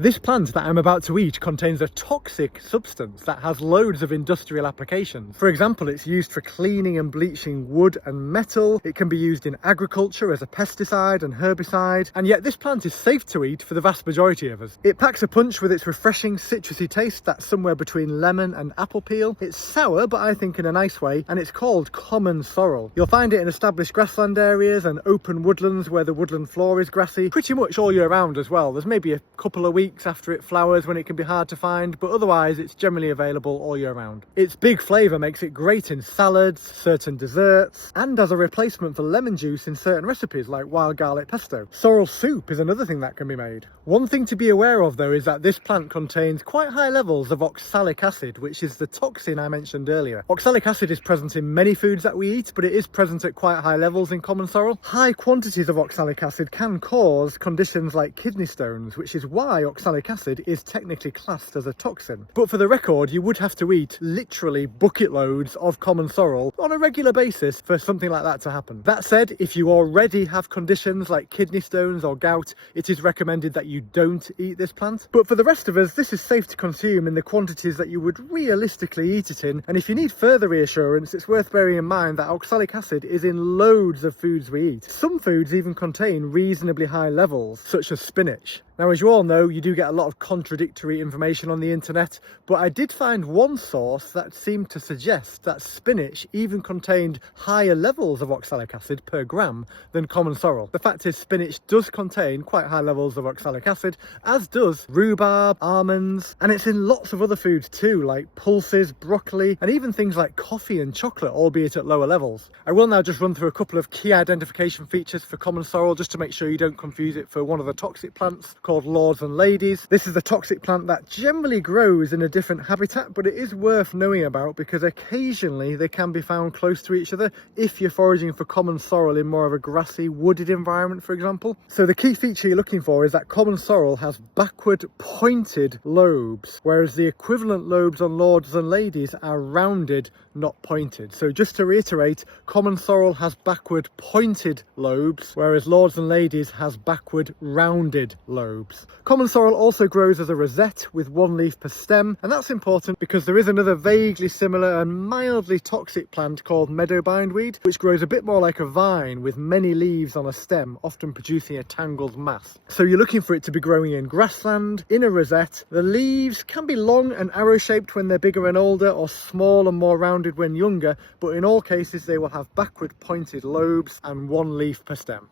This plant that I'm about to eat contains a toxic substance that has loads of industrial applications. For example, it's used for cleaning and bleaching wood and metal. It can be used in agriculture as a pesticide and herbicide, and yet this plant is safe to eat for the vast majority of us. It packs a punch with its refreshing citrusy taste that's somewhere between lemon and apple peel. It's sour, but I think in a nice way, and it's called common sorrel. You'll find it in established grassland areas and open woodlands where the woodland floor is grassy, pretty much all year round as well. There's maybe a couple of weeks after it flowers when it can be hard to find, but otherwise it's generally available all year round. Its big flavour makes it great in salads, certain desserts, and as a replacement for lemon juice in certain recipes like wild garlic pesto. Sorrel soup is another thing that can be made. One thing to be aware of though is that this plant contains quite high levels of oxalic acid, which is the toxin I mentioned earlier. Oxalic acid is present in many foods that we eat, but it is present at quite high levels in common sorrel. High quantities of oxalic acid can cause conditions like kidney stones, which is why oxalic acid is technically classed as a toxin. But for the record, you would have to eat literally bucket loads of common sorrel on a regular basis for something like that to happen. That said, if you already have conditions like kidney stones or gout, it is recommended that you don't eat this plant. But for the rest of us, this is safe to consume in the quantities that you would realistically eat it in. And if you need further reassurance, it's worth bearing in mind that oxalic acid is in loads of foods we eat. Some foods even contain reasonably high levels, such as spinach. Now, as you all know, you do get a lot of contradictory information on the internet, but I did find one source that seemed to suggest that spinach even contained higher levels of oxalic acid per gram than common sorrel. The fact is, spinach does contain quite high levels of oxalic acid, as does rhubarb, almonds, and it's in lots of other foods too, like pulses, broccoli, and even things like coffee and chocolate, albeit at lower levels. I will now just run through a couple of key identification features for common sorrel, just to make sure you don't confuse it for one of the toxic plants called lords and ladies. This is a toxic plant that generally grows in a different habitat, but it is worth knowing about because occasionally they can be found close to each other if you're foraging for common sorrel in more of a grassy, wooded environment, for example. So the key feature you're looking for is that common sorrel has backward pointed lobes, whereas the equivalent lobes on lords and ladies are rounded, not pointed. So just to reiterate, common sorrel has backward pointed lobes, whereas lords and ladies has backward rounded lobes. Common sorrel also grows as a rosette with one leaf per stem, and that's important because there is another vaguely similar and mildly toxic plant called meadow bindweed, which grows a bit more like a vine with many leaves on a stem, often producing a tangled mass. So you're looking for it to be growing in grassland, in a rosette. The leaves can be long and arrow-shaped when they're bigger and older, or small and more rounded when younger, but in all cases they will have backward pointed lobes and one leaf per stem.